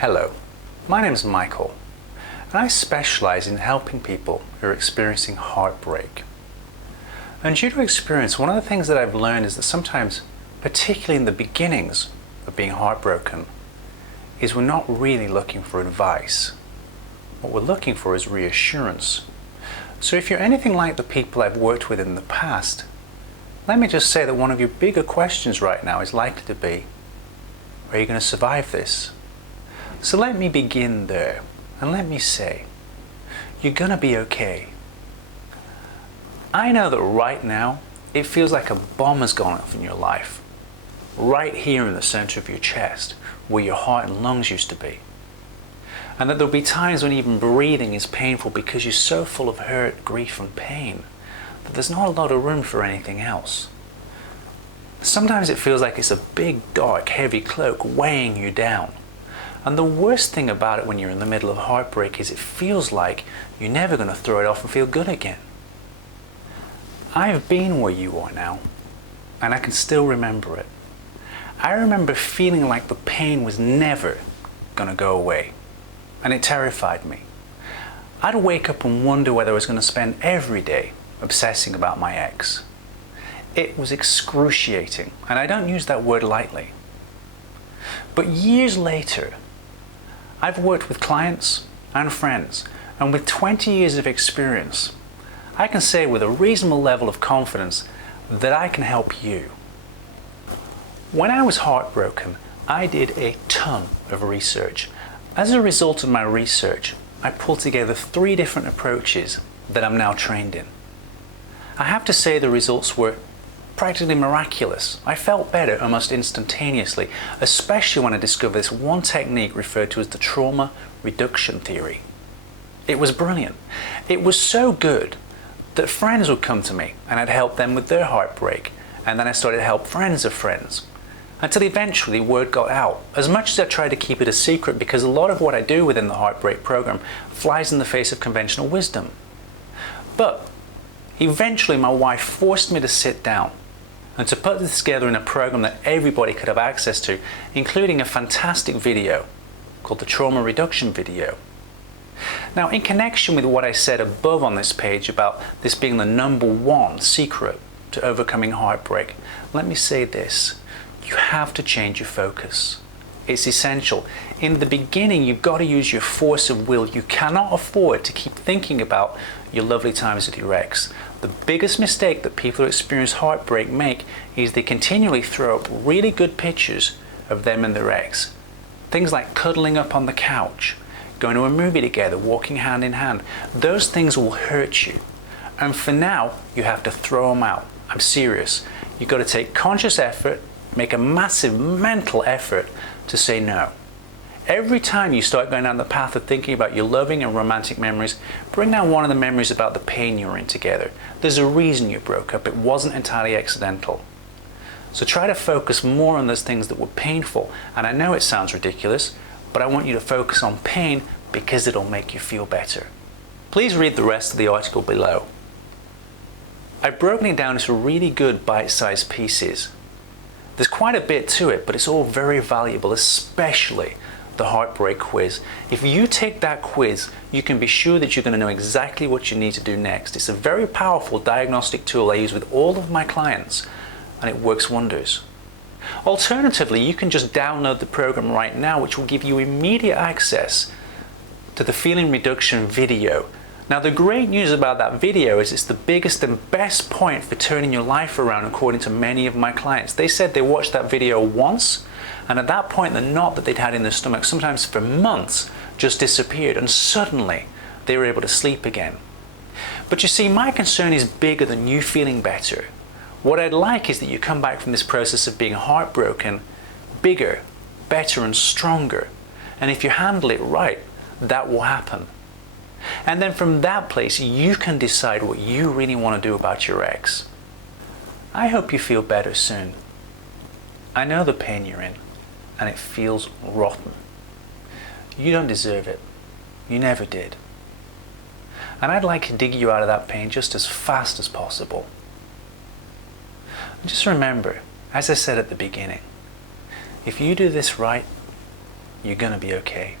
Hello, my name is Michael, and I specialize in helping people who are experiencing heartbreak. And due to experience, one of the things that I've learned is that sometimes, particularly in the beginnings of being heartbroken, is we're not really looking for advice. What we're looking for is reassurance. So if you're anything like the people I've worked with in the past, let me just say that one of your bigger questions right now is likely to be, are you going to survive this? So let me begin there, and let me say, you're going to be okay. I know that right now, it feels like a bomb has gone off in your life, right here in the center of your chest, where your heart and lungs used to be. And that there'll be times when even breathing is painful because you're so full of hurt, grief, and pain that there's not a lot of room for anything else. Sometimes it feels like it's a big, dark, heavy cloak weighing you down. And the worst thing about it when you're in the middle of heartbreak is it feels like you're never going to throw it off and feel good again. I've been where you are now, and I can still remember it. I remember feeling like the pain was never going to go away, and it terrified me. I'd wake up and wonder whether I was going to spend every day obsessing about my ex. It was excruciating, and I don't use that word lightly. But years later, I've worked with clients and friends, and with 20 years of experience, I can say with a reasonable level of confidence that I can help you. When I was heartbroken, I did a ton of research. As a result of my research, I pulled together 3 different approaches that I'm now trained in. I have to say the results were practically miraculous. I felt better almost instantaneously, especially when I discovered this one technique referred to as the trauma reduction theory. It was brilliant. It was so good that friends would come to me and I'd help them with their heartbreak, and then I started to help friends of friends, until eventually word got out. As much as I tried to keep it a secret, because a lot of what I do within the heartbreak program flies in the face of conventional wisdom. But eventually my wife forced me to sit down and to put this together in a program that everybody could have access to, including a fantastic video called the Trauma Reduction Video. Now, in connection with what I said above on this page about this being the #1 secret to overcoming heartbreak, let me say this. You have to change your focus. It's essential. In the beginning, you've got to use your force of will. You cannot afford to keep thinking about your lovely times with your ex. The biggest mistake that people who experience heartbreak make is they continually throw up really good pictures of them and their ex. Things like cuddling up on the couch, going to a movie together, walking hand in hand. Those things will hurt you. And for now, you have to throw them out. I'm serious. You've got to take conscious effort, make a massive mental effort to say no. Every time you start going down the path of thinking about your loving and romantic memories, bring down one of the memories about the pain you were in together. There's a reason you broke up. It wasn't entirely accidental. So try to focus more on those things that were painful. And I know it sounds ridiculous, but I want you to focus on pain because it'll make you feel better. Please read the rest of the article below. I've broken it down into really good bite-sized pieces. There's quite a bit to it, but it's all very valuable, especially the heartbreak quiz. If you take that quiz, you can be sure that you're going to know exactly what you need to do next. It's a very powerful diagnostic tool I use with all of my clients, and it works wonders. Alternatively, you can just download the program right now, which will give you immediate access to the feeling reduction video. Now, the great news about that video is it's the biggest and best point for turning your life around, according to many of my clients. They said they watched that video once, and at that point, the knot that they'd had in their stomach, sometimes for months, just disappeared, and suddenly they were able to sleep again. But you see, my concern is bigger than you feeling better. What I'd like is that you come back from this process of being heartbroken bigger, better, and stronger. And if you handle it right, that will happen. And then from that place, you can decide what you really want to do about your ex. I hope you feel better soon. I know the pain you're in, and it feels rotten. You don't deserve it. You never did. And I'd like to dig you out of that pain just as fast as possible. Just remember, as I said at the beginning, if you do this right, You're gonna be okay.